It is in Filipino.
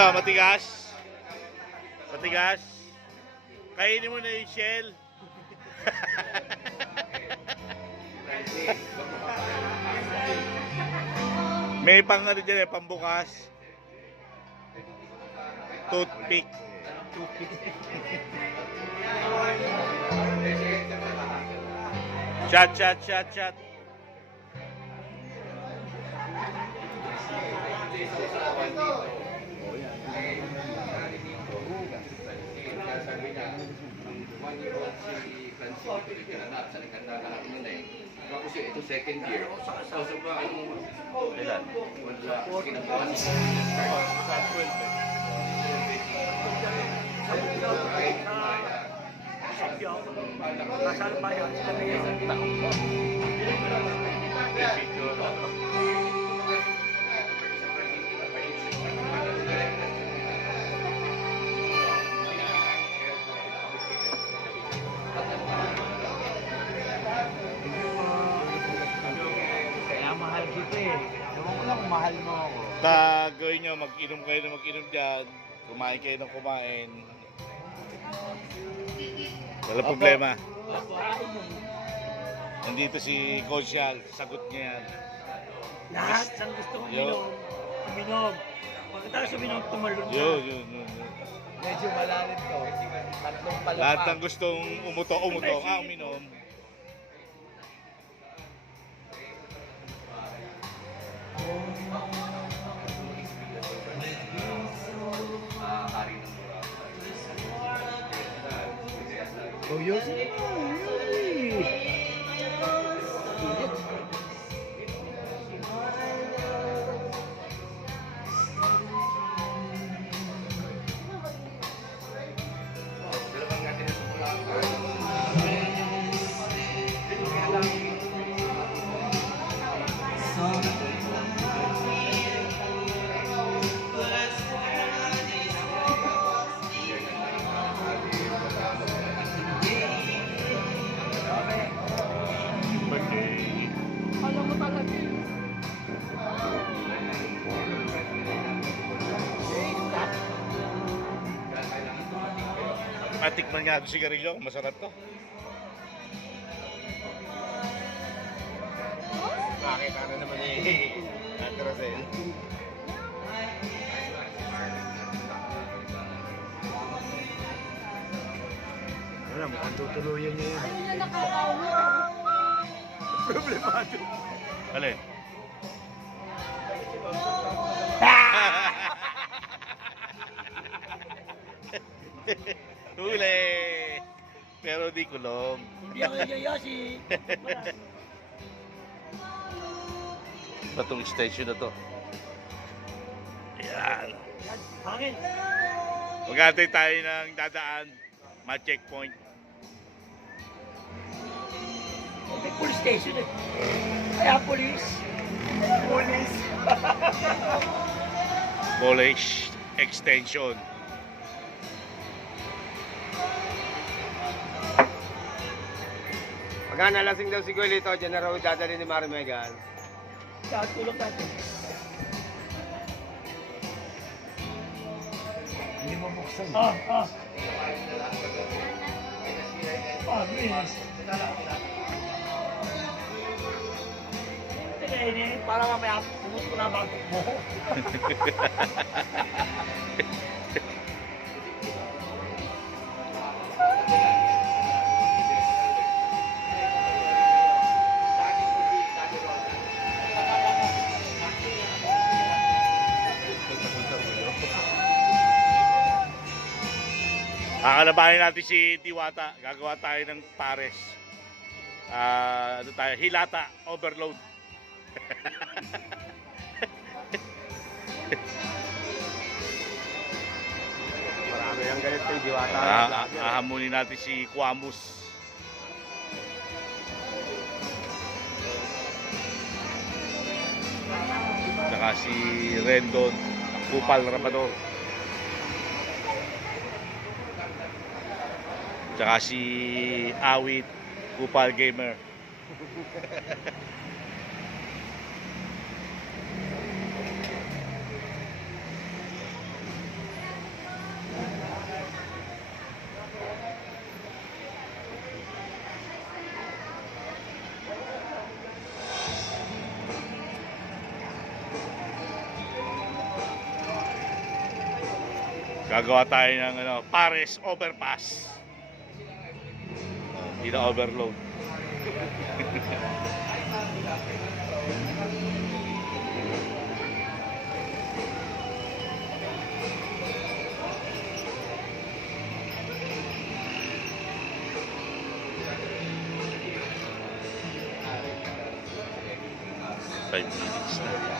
Ano, matigas? Matigas? Kainin mo na yung shell. May pang ano dyan eh, pambukas. Toothpick. Shot, shot, shot, shot. Tapos yung ito second year. Sa sa ba ano? Ilan? Wala. Kinabuhan Kasal pa yun. Sabi niya, Kaya mahal mo ako. Tagay nyo, mag-inom kayo na mag-inom dyan. Kumain kayo ng kumain. Wala Opo. problema. Nandito si Consyal, sagot niya yan. Lahat ng gusto kong Yo. uminom, uminom. Pagkatapos uminom, tumalon na. Yun, yun, yun. yun. Medyo malalim to. Tatlong palapag. Lahat ng gustong umuto, umuto, ah, uminom. Oh, yun. Alam Matikman nga ito sigarilyo, masarap to. Nakita na naman eh. Natira sa'yo. Wala, mukhang tutuluyan niya yun. Ano na nakakauwi? Problemado. Alin? Huli! Pero di kulong. Hindi ako yayasi. Batong station na to. Ayan. Hangin. Magantay tayo ng dadaan. Ma-checkpoint. May police station eh. Kaya police. Police. College Extension. Pagka nalasing daw si Guelito, dyan na raw dadali ni Mari Megan. Kaya tulog natin. Hindi mo buksan. Ah, ah. Ah, bilis. Teka, ini, para mamaya pumunta ko na bago mo. Kakalabahin natin si Diwata. Gagawa tayo ng pares. Ah, ano tayo? Hilata overload. Marami ang galit kay Diwata. Ah, ah, ahamunin natin si Kwamus. Tsaka si Rendon, Kupal Rabador. Tsaka si Awit, Kupal Gamer. gagawa tayo ng ano, Paris Overpass. Hindi na overload. Five minutes.